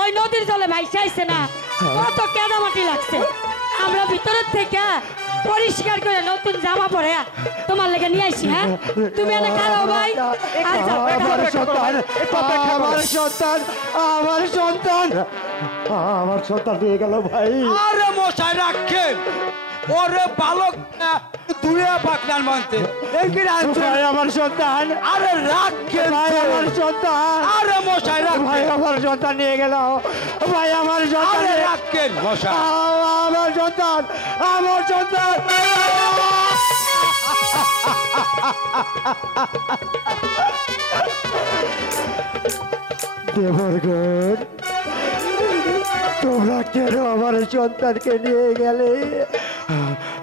ওই নদীর জলে ভাইসা আইছে না, কত কেদা মাটি লাগছে। আমরা ভিতরের থেকে পরিষ্কার করে নতুন জামা পরে তোমার লেগে নিয়ে আসি। হ্যাঁ, তুমি এনে কারো ভাই। আমার সন্তান, আমার সন্তান নিয়ে গেল ভাই। আরে মশাই রাখেন, ওরে বালক দূরে পাকনার মানতে ভাই আমার সন্তান। আরে রাখেন ভাই আমার সন্তান। আরে মশাই ভাই আমার সন্তান নিয়ে গেল ভাই। আমার সন্তান রাখেন মশাই। আমার সন্তান, আমার সন্তান। দেবরগণ, তোমরা কেন আমার সন্তানকে নিয়ে গেলে?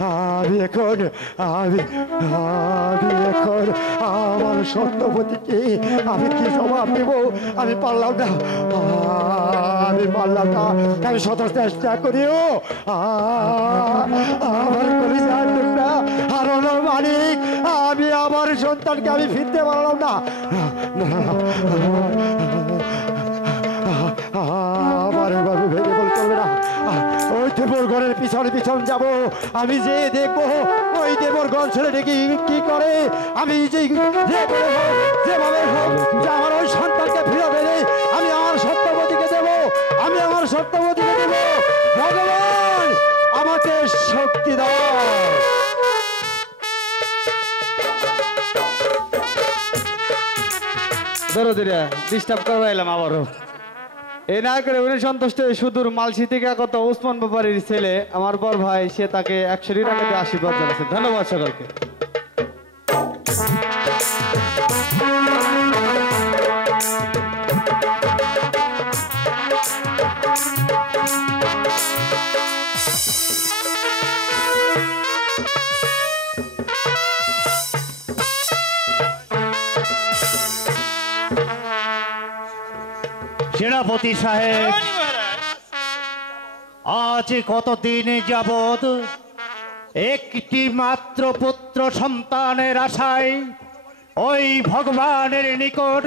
আমি এখন আমার সত্যবতীকে আমি কি জবাব দেব? আমি পারলাম না, আমি শত চেষ্টা করিও আমার কলিজার টুকরা হারানোর মালিক আমি। আমার সন্তানকে আমি ফিরতে পারলাম না। আমার এভাবে ভেবে বল করবে না। ওই দেবরগণের পিছন যাব। আমি যে দেখবো ওই দেবরগণ ছেলেটাকে কি করে। আমি যেভাবে হোক যে আমার ওই সন্তানকে ফিরে দেবে। আমি আমার সত্যবতীকে দেব, আমি আমার সত্যবতীকে দেব। ভগবান আমাকে শক্তি দাও। দরদিরা ডিস্টার্ব করবা এলাম আবারও। এ না করে উনি সন্তুষ্ট সুদূর মালসি থেকে কত উসমান ব্যাপারীর ছেলে আমার বড় ভাই, সে তাকে 100 টাকা দিয়ে আশীর্বাদ জানাচ্ছে। ধন্যবাদ সকলকে। সেনাপতি সাহেব, আজ কতদিন যাবৎ একটি মাত্র পুত্র সন্তানের আশায় ওই ভগবানের নিকট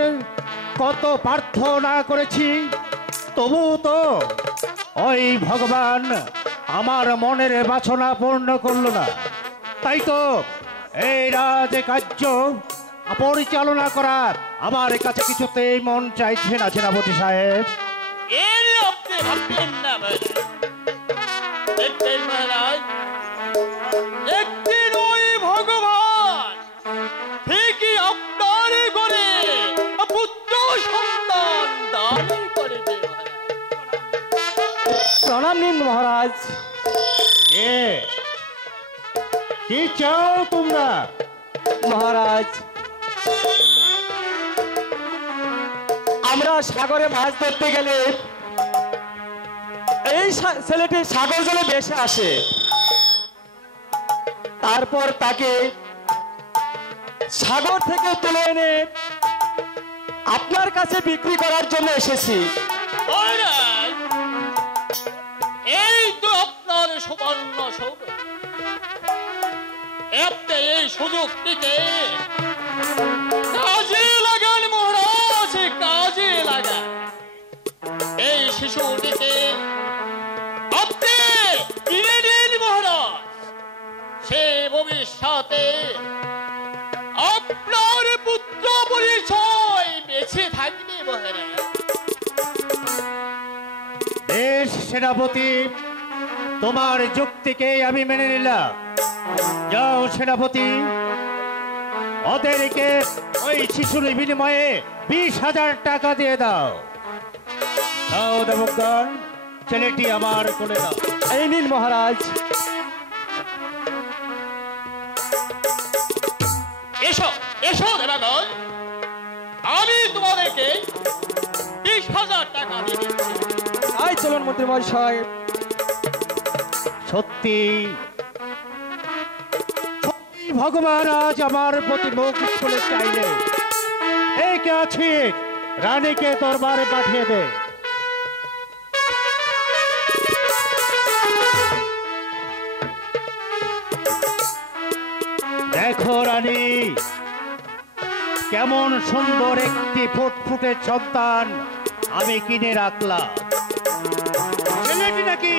কত প্রার্থনা করেছি, তবু তো ওই ভগবান আমার মনের বাসনা পূর্ণ করল না। তাই তো এই রাজকার্য পরিচালনা করার আমার কাছে কিছুতেই মন চাইছে না সেনাপতি সাহেব। আপনি ভাববেন না মহারাজ, একদিন ওই ভগবান ঠিকই আপনার ঘরে পুত্র সন্তান দান করে দেবে। প্রণাম নিন মহারাজ। কি চাও তোমরা? মহারাজ, আমরা সাগরে মাছ ধরতে গেলে এই ছেলেটি সাগর জলে ভেসে আসে, তারপর তাকে সাগর থেকে তুলে এনে আপনার কাছে বিক্রি করার জন্য এসেছি। মহারাজ, এই তো আপনার সুবর্ণ সৌভাগ্য। আপনি এই সুযোগটিকে কাজে লাগান মহারাজ, কাজে লাগান। এই শিশুটিকে আপনি কিনে নিন মহারাজ। সে ভবিষ্যতে আপনার পুত্র পরিচয় বেঁচে থাকবে মহারাজ। বেশ সেনাপতি, তোমার যুক্তিকে আমি মেনে নিলাম। যাও সেনাপতি, ওদেরকে ওই শিশুর বিনিময়ে 20,000 টাকা দিয়ে দাও। দাও দেবগণ, ছেলেটি আমার কোলে দাও। এই নিন মহারাজ। এসো এসো দেবাগণ, আমি তোমাদেরকে 20,000 টাকা দিয়ে দিচ্ছি। আই চলুন মন্ত্রী মহাশয়। সত্যি ভগবান আজ আমার প্রতি মুখ খুলে চাইলে এই কে আছি, রানীকে দরবারে পাঠিয়ে দে। দেখো রানী, কেমন সুন্দর একটি ফুটফুটে সন্তান আমি কিনে রাখলাম। ছেলেটি নাকি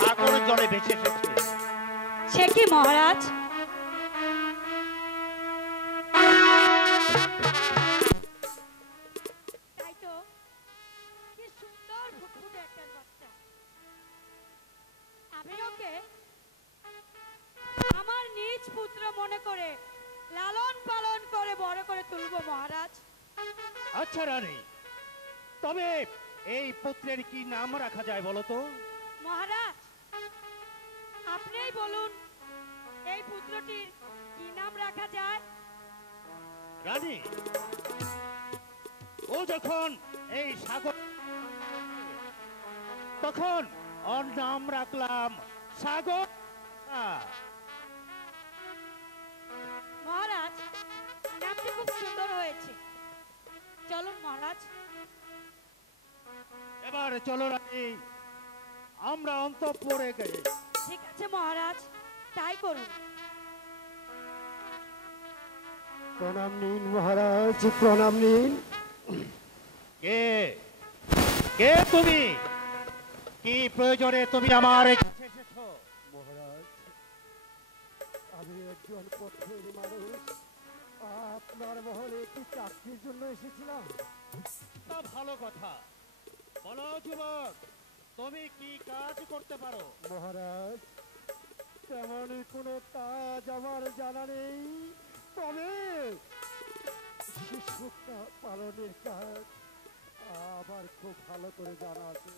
সাগরের জলে ভেসে এসেছে। সে কি মহারাজ? তাই তো, কি সুন্দর ফুটফুটে একটা বাচ্চা। আমি ওকে আমার নিজ পুত্র মনে করে লালন পালন করে বড় করে তুলবো মহারাজ। আচ্ছা রানী, তবে এই পুত্রের কি নাম রাখা যায় বলো তো? মহারাজ, আপনিই বলুন এই পুত্রটির কি নাম রাখা যায়? রানী, ও যখন এই সাগর, তখন ওর নাম রাখলাম সাগর। মহারাজ, নামটি খুব সুন্দর হয়েছে। চলুন মহারাজ। এবার চলো রানী, আমরা অন্তঃপুরে গিয়ে। ঠিক আছে মহারাজ, তাই করুন। প্রণাম নিন মহারাজ, প্রণাম নিন। কে কে তুমি? কি প্রয়োজনে তুমি আমার কাছে এসেছো? মহারাজ, আমি একজন পথের মানুষ, আপনার মহলে একটি চাকরির জন্য এসেছিলাম। তা ভালো কথা, বলো যুবক, তুমি কি কাজ করতে পারো? মহারাজ, তেমনই কোনো কাজ আমার জানা নেই, তবে শিশু পালনের কাজ আমার খুব ভালো করে জানা আছে।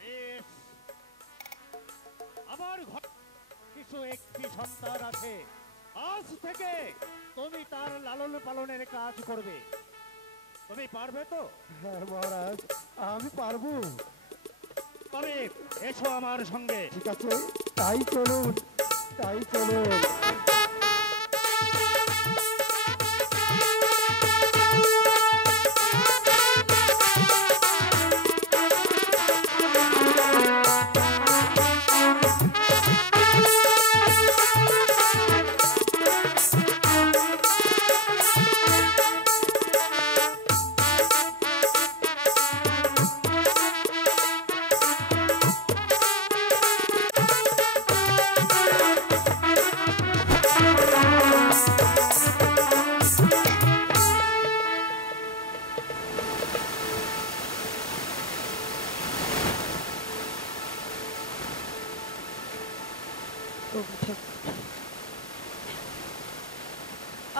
বেশ, আমার ঘরে কিছু একটি সন্তান আছে। আজ থেকে তুমি তার লালন পালনের কাজ করবে। তুমি পারবে তো? হ্যাঁ মহারাজ, আমি পারবো। তবে এসো আমার সঙ্গে। ঠিক আছে, তাই চলুন, তাই চলুন।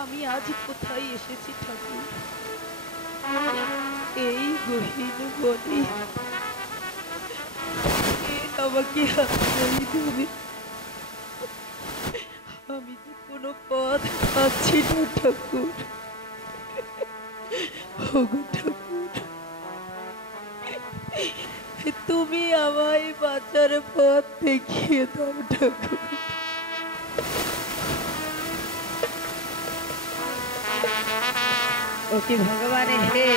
আমি আজ কোথায় এসেছি ঠাকুর? এই গহীন বনে আমাকে আশ্রয় দেবে? আমি যে কোনো পথ পাচ্ছি না ঠাকুর। ওগো ঠাকুর, তুমি আমায় বাঁচার পথ দেখিয়ে দাও ঠাকুর। ওকে ভগবান হে,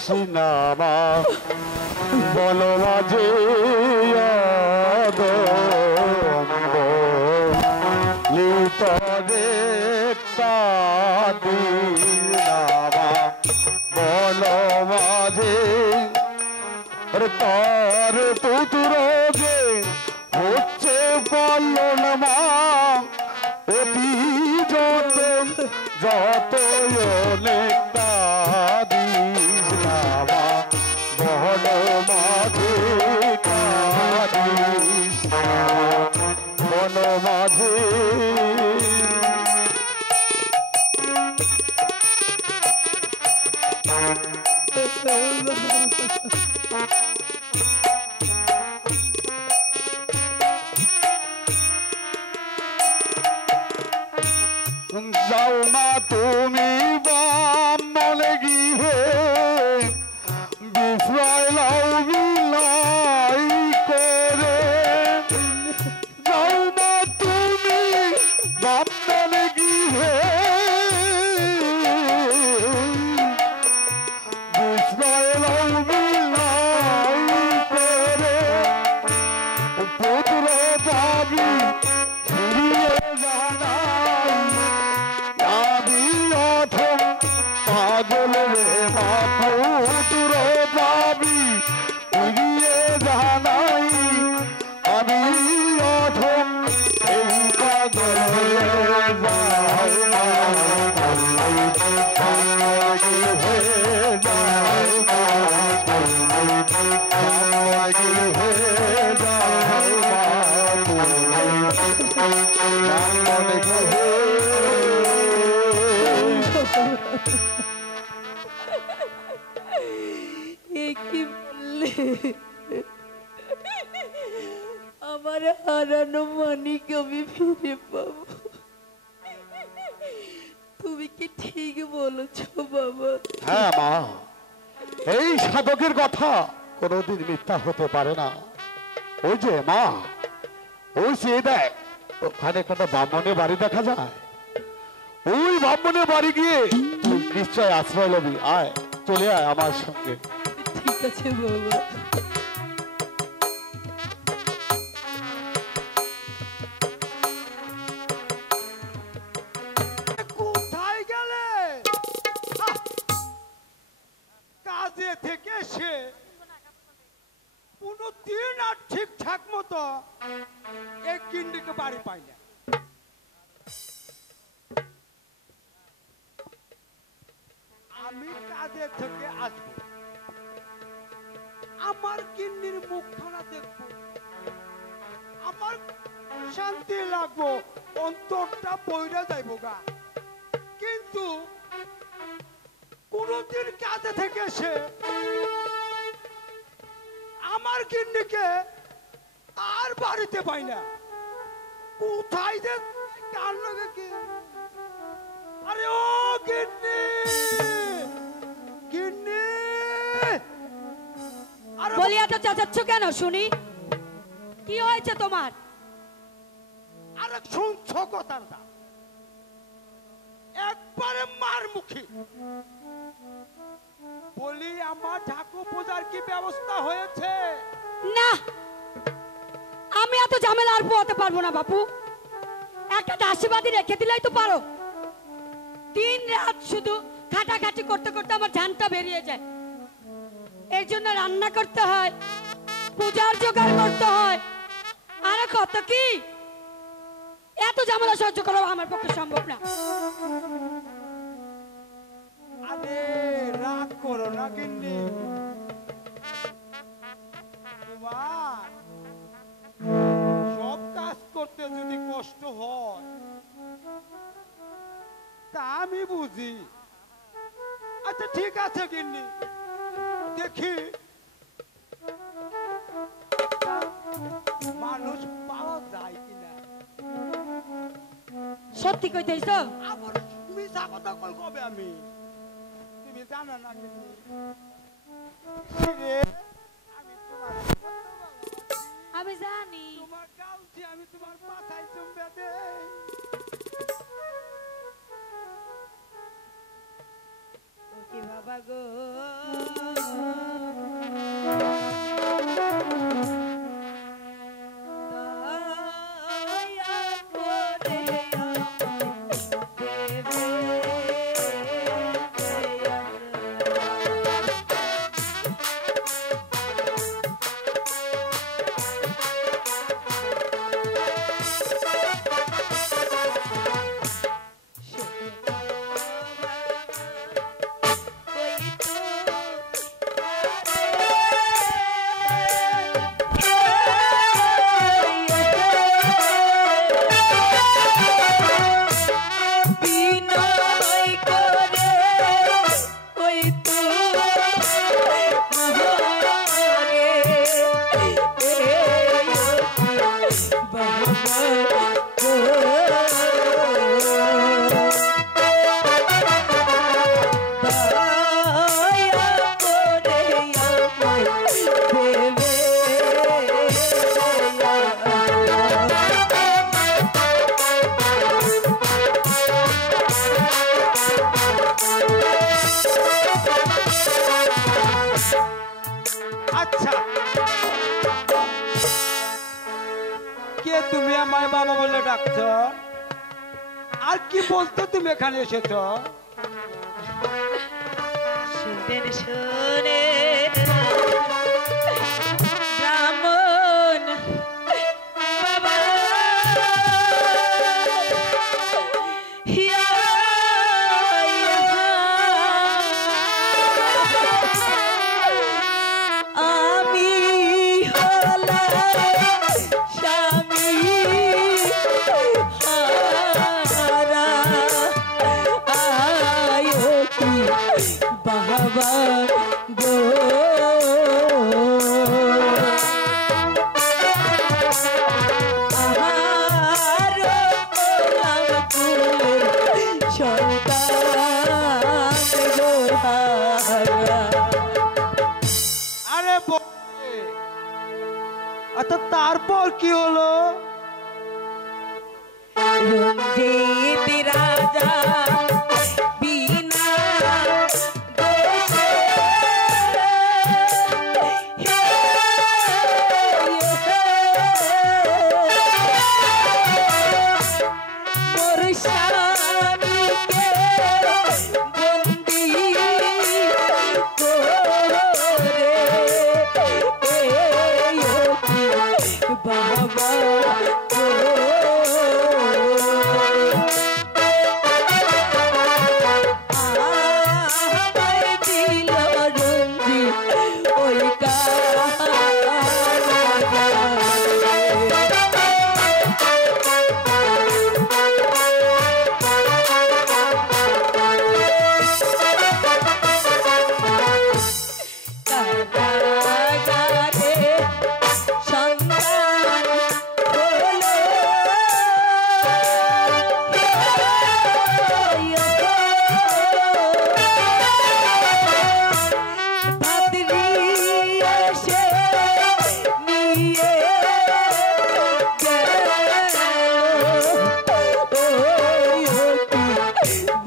সিনামা বলো মাঝে লিতরে কাদিনামা বলো মাঝে তার পুত্র যে হচ্ছে বলন মা অতি যত যত অনেক কাদিস নামা বল মাঝে কাদিস বল মাঝে যাও মা তুমি বামলে গিয়ে বিফরাই লাও বিলাই করে যাও মা তুমি বামলে গিয়ে বিফরাই লাও বিলাই করে পুত্র পাবি ফিরিয়ে জানাই পাগল রে পুত্র পাবি ফিরিয়ে জানাই আমি অথম এই পাগল কি বললে আমার হারানো মানিক আমি ফিরে পাবো? তুমি কি ঠিক বলেছো বাবা? হ্যাঁ মা, এই সাধকের কথা কোনোদিন মিথ্যা হতে পারে না। ওই যে মা, ওই সে দেখ ওখানে একটা ব্রাহ্মণের বাড়ি দেখা যায়। ওই ব্রাহ্মণের বাড়ি গিয়ে তুই নিশ্চয় আশ্রয় লবি। আয়, চলে আয় আমার সঙ্গে। ঠিক আছে বাবা। কোথায় গেলে? কাজে থেকে সে 15 আর ঠিকঠাক মতো এই কিন্ডিকে বাড়ি পাই না। আমি কাজে থেকে আসবো, আমার কিন্নির মুখখানা দেখবো, আমার শান্তি লাগবো, অন্তরটা বইরা যাইব গা। কিন্তু কোনদিন কাজে থেকে এসে আমার কিন্নিকে আর বাড়িতে পাই না। কোথায় যে কার লগে কি? আরে ও কিন্নি, কিন্নি! আরে বলি এত চেঁচাচ্ছ কেন শুনি? কি হয়েছে তোমার? আরে শুনছো কথাটা? একবারে মার মুখী। বলি আমার ঠাকুর পূজার কি ব্যবস্থা হয়েছে? না, আমি এত ঝামেলা আর পোয়াতে পারবো না বাপু। একটা দাসীবাদী রেখে দিলেই তো পারো। দিন রাত শুধু খাটাখাটি করতে করতে আমার জানটা বেরিয়ে যায়। এর জন্য রান্না করতে হয়, পূজার জোগাড় করতে হয়, আরে কত কি। এত ঝামেলা সহ্য করা আমার পক্ষে সম্ভব না। আরে রাগ করো না গিন্নি। তোমার সব কাজ করতে যদি কষ্ট হয় তা আমি বুঝি। আচ্ছা ঠিক আছে গিন্নি, দেখি মানুষ পাওয়া যায় কিনা। সত্যি কইতেছো? আবার মিছা কথা কই কবে আমি? তুমি জানো না গিন্নি, রে, আমি তোমার কত ভালোবাসি। আমি জানি। তোমার কাউকে আমি তোমার মাথায় চুম্বে দেই। গো দয়া করে আচ্ছা, কে তুমি আমায় বাবা বলে ডাকছো? আর কি বলতে তুমি এখানে এসেছো? শুনেন শুনেন ব্রাহ্মণ বাবা হিয়া আমি হলাম স্বামী হারা আয় কি বাবা গো আহার গোলাম কুলের সন্তান গো হারা। আরে বলে, আচ্ছা তারপর কি হলো? রঞ্জিত রাজা বিনা দোষে মোর স্বামীকে বন্দী করে বাবা আমায় দিল রঞ্জি ওই কারাগারে সন্তান হলো ভাদ্রি এসে নিয়ে গেল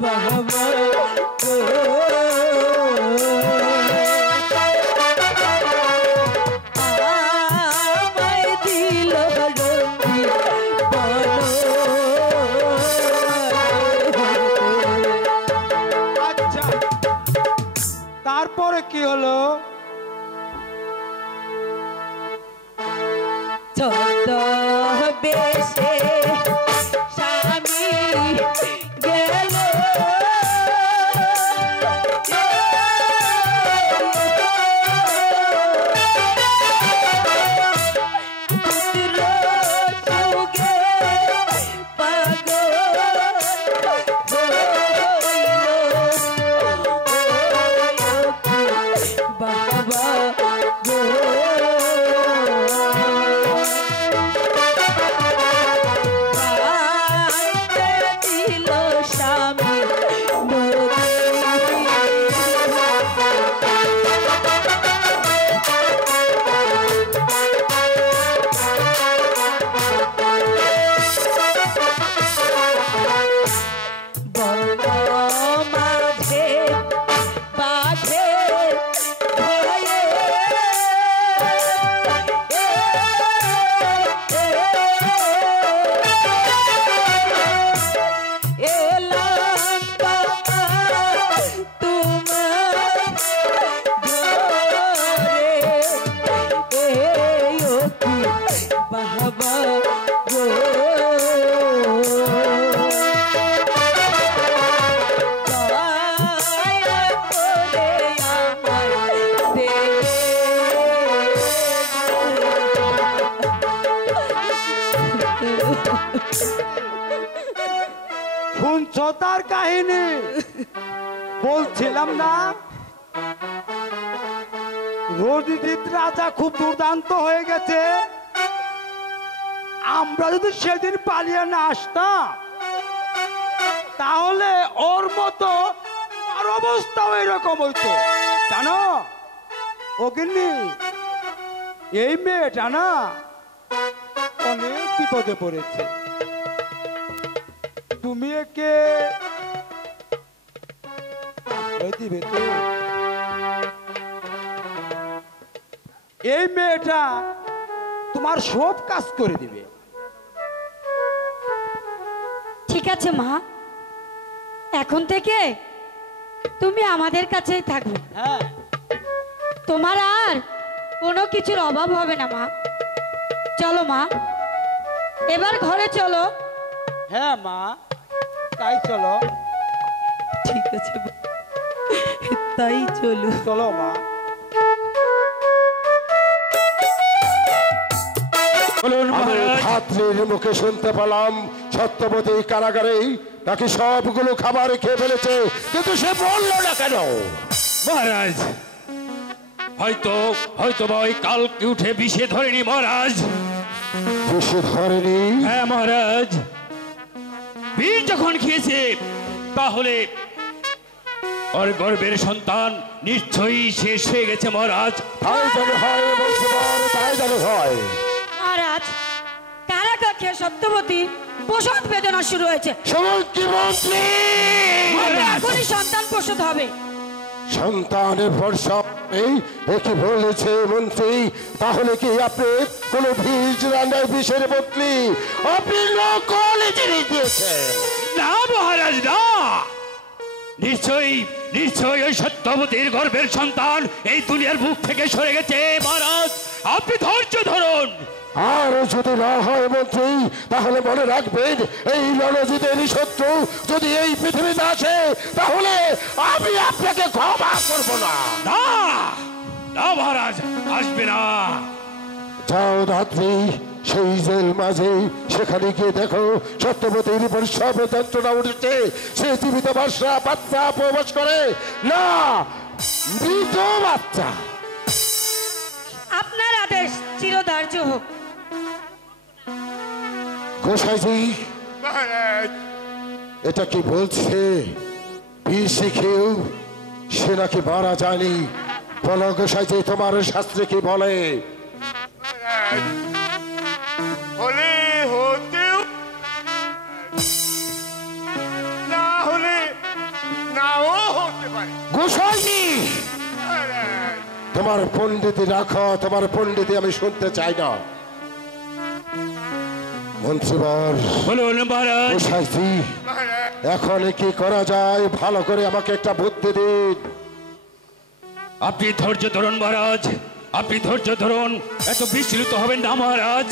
বাবা গো আমায় দিল রঞ্জি বলো আচ্ছা, তারপরে কি হলো? ছদ্মবেশে স্বামী গেল পুত্র সুগে পাগল হইল বাবা গো তার কাহিনী বলছিলাম না, রণজিৎ রাজা খুব দুর্দান্ত হয়ে গেছে। আমরা যদি সেদিন পালিয়ে না আসতাম, তাহলে ওর মতো আর অবস্থাও এরকম হইতো। জানো অগ্নি, এই মেয়েটা না অনেক বিপদে পড়েছে। তুমি একে আশ্রয় দিবে তো? এই মেয়েটা তোমার সব কাজ করে দিবে। ঠিক আছে মা, এখন থেকে তুমি আমাদের কাছেই থাকবে। হ্যাঁ, তোমার আর কোনো কিছুর অভাব হবে না মা। চলো মা, এবার ঘরে চলো। হ্যাঁ মা, তাই চলো। ঠিক আছে বাবা, তাই চলো। চলো মা। বলুন আমি মহারাজ। ছাত্রীর মুখে শুনতে পেলাম সত্যবতী কারাগারেই নাকি সবগুলো খাবার খেয়ে ফেলেছে, কিন্তু সে বললো না কেন? মহারাজ, হয়তো হয়তো বা ওই কালকে উঠে বিষে ধরেনি মহারাজ। বেশি ধরেনি? হ্যাঁ মহারাজ, বীর যখন খেয়েছে তাহলে ওর গর্ভের সন্তান নিশ্চয়ই শেষ হয়ে গেছে মহারাজ। তাই যেন হয় বলতে পারো, তাই যেন হয়। মহারাজ, কারাকক্ষে সত্যবতী প্রসব বেদনা শুরু হয়েছে। সমন্ত্রী মন্ত্রী, এখনই সন্তান প্রসব হবে। সন্তানের ভরসা এই একে বলেছে মন্ত্রী? তাহলে কি আপনি কোন বীজ রান্নায় বিষের বদলি আপনি নকলে জিনিস দিয়েছেন? না মহারাজ, না। নিশ্চয়ই নিশ্চয়ই ওই সত্যবতীর গর্ভের সন্তান এই দুনিয়ার বুক থেকে সরে গেছে মহারাজ। আপনি ধৈর্য ধরুন। আর যদি না হয় মন্ত্রী, তাহলে মনে রাখবেন এই রণজিতের শত্রু যদি এই পৃথিবীতে আসে, তাহলে আমি আপনাকে ক্ষমা করব না। না না মহারাজ, আসবে না। যাও ধাত্রী, সেই জেল মাঝে সেখানে গিয়ে দেখো সত্যবতীর উপর সব যন্ত্রণা উঠেছে। সে জীবিত বাচ্চা প্রবেশ করে না, মৃত বাচ্চা। আপনার আদেশ চিরধার্য হোক। গোসাইজি, এটা কি বলছে? বিষ শিখেও সে নাকি মারা যায়নি। বলো গোসাইজি, তোমার শাস্ত্রে কি বলে? হলে হতেও না হলে নাও হতে পারে। গোসাইজি, তোমার পণ্ডিতি রাখো, তোমার পণ্ডিতি আমি শুনতে চাই না। মন্ত্রীবর, বলুন মহারাজ। গোসাইজি, এখন কি করা যায়? ভালো করে আমাকে একটা বুদ্ধি দিন। আপনি ধৈর্য ধরুন মহারাজ, আপনি ধৈর্য ধরুন। এত বিচলিত হবেন না মহারাজ।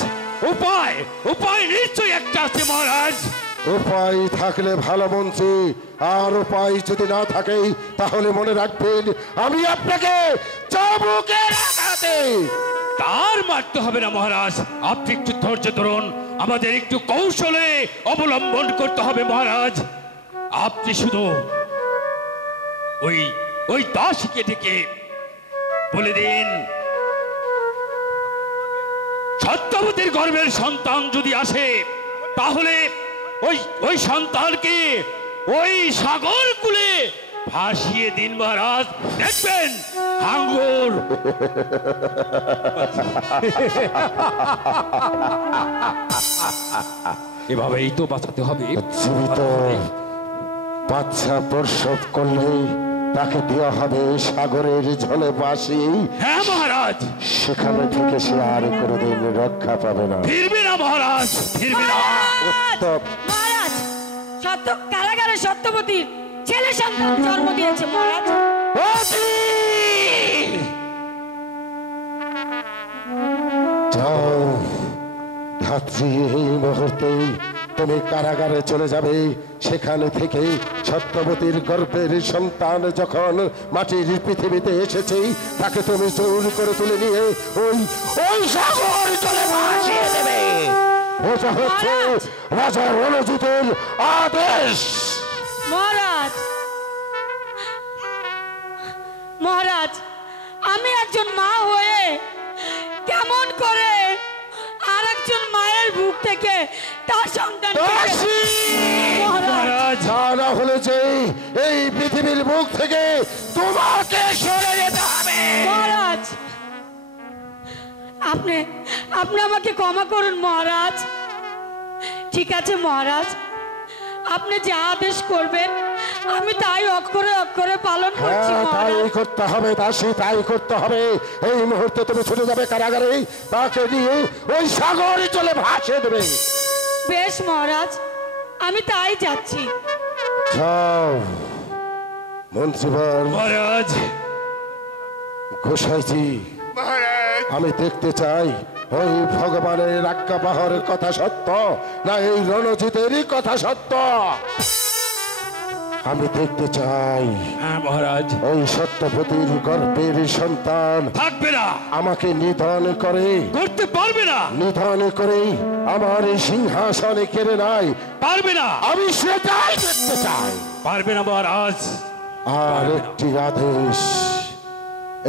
উপায় উপায় নিশ্চয়ই একটা আছে মহারাজ। উপায় থাকলে ভালো মন্ত্রী, আর উপায় যদি না থাকে তাহলে মনে রাখবেন আমি আপনাকে চাবুকের আঘাতে। তার মারতে হবে না মহারাজ, আপনি একটু ধৈর্য ধরুন। আমাদের একটু কৌশলে অবলম্বন করতে হবে মহারাজ। আপনি শুধু ওই ওই দাসীকে ডেকে বলে দিন, সত্যবতীর গর্ভের সন্তান যদি আসে, তাহলে ওই ওই সন্তানকে ওই সাগর কূলে ভাসিয়ে দিন মহারাজ। দেখবেন হাঙ্গর। এভাবেই তো বাঁচাতে হবে। জীবিত বাচ্চা প্রসব করলে তাকে দেওয়া হবে সাগরের জলে বাসি। হ্যাঁ মহারাজ, সেখানে থেকে সে আর কোনোদিন রক্ষা পাবে না। ফিরবে না মহারাজ, ফিরবে না। উত্তম। মহারাজ, সত্য কারাগারে সত্যবতীর ছেলে সন্তান জন্ম দিয়েছে মহারাজ। যাও ধাত্রী, এই মুহূর্তে তুমি কারাগারে চলে যাবে। সেখানে থেকে সত্যবতীর গর্ভের সন্তান যখন মাটির পৃথিবীতে এসেছে, তাকে তুমি জোর করে তুলে নিয়ে ওই ওই সাগর জলে ভাসিয়ে দেবে। এটা হচ্ছে রাজা রণজিতের আদেশ। মহারাজ, মহারাজ, আমি একজন মা হয়ে কেমন করে আর একজন মায়ের বুক থেকে তার সন্তান না হলে যে এই পৃথিবীর মুখ থেকে তোমাকে সরে যেতে হবে। মহারাজ, আপনি আপনি আমাকে ক্ষমা করুন মহারাজ। ঠিক আছে মহারাজ, আপনি যা আদেশ করবেন আমি তাই অক্ষরে অক্ষরে পালন করছি। তাই করতে হবে দাসী, তাই করতে হবে। এই মুহূর্তে তুমি ছুটে যাবে কারাগারে, তাকে নিয়ে ওই সাগরে চলে ভাসিয়ে দেবে। বেশ মহারাজ, আমি তাই যাচ্ছি। যাও মন্ত্রীবর। মহারাজ, গোসাইজি, আমি দেখতে চাই ওই ভগবানের আজ্ঞা পাহাড়ের কথা সত্য না এই রণজিতেরই কথা সত্য। আমি দেখতে চাই হ্যাঁ মহারাজ, ওই সত্যপতির গর্ভের সন্তান থাকবে না, আমাকে নিধন করে করতে পারবে না, নিধন করে আমার এই সিংহাসনে কেড়ে নাই, পারবে না, আমি সেটাই দেখতে চাই। পারবে না মহারাজ। আর একটি আদেশ,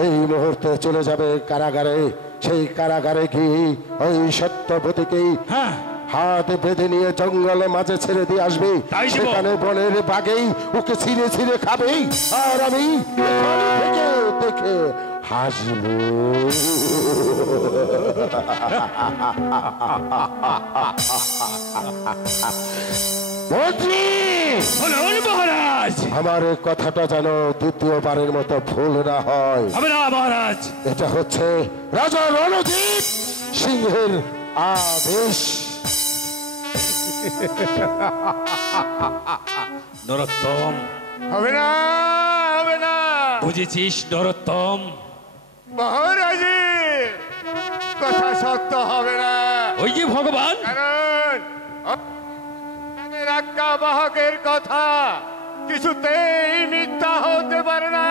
এই মুহূর্তে চলে যাবে কারাগারে, সেই কারাগারে গিয়ে ওই সত্যপতিকে হ্যাঁ হাত বেঁধে নিয়ে জঙ্গলে মাঝে ছেড়ে দিয়ে আসবে। তাই দিব। সেখানে বনের বাগেই ওকে ছিঁড়ে ছিঁড়ে খাবে, আর আমি এখান থেকে দেখে হাসবো। মন্ত্রী, বলুন মহারাজ। আমার এই কথাটা যেন দ্বিতীয়বারের মতো ভুল না হয়। হবে না মহারাজ। এটা হচ্ছে রাজা রণজিৎ সিংহের আদেশ। নরোত্তম, হবে না, হবে না বুঝেছিস নরোত্তম? মহারাজি কথা সত্য হবে না। ওই যে ভগবান, কারণ আজ্ঞা বাহকের কথা কিছুতেই মিথ্যা হতে পারে না।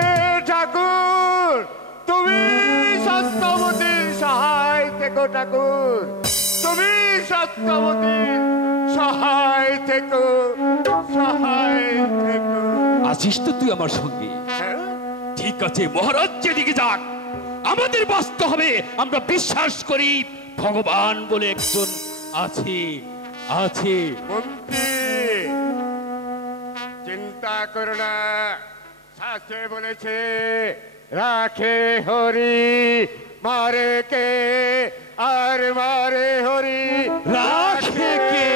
এ ঠাকুর, তুমি সত্যবতীর সহায় থেকো ঠাকুর, তুমি সত্যবতীর সহায় থেকো, সহায় থেকো। আছিস তো তুই আমার সঙ্গে? ঠিক আছে মহারাজ, যেদিকে যাক আমাদের বাঁচতে হবে। আমরা বিশ্বাস করি ভগবান বলে একজন আছে, আছে। মন্ত্রী, চিন্তা করো না, শাস্ত্রে বলেছে রাখে হরি মারে কে, আর মারে হরি রাখে কে?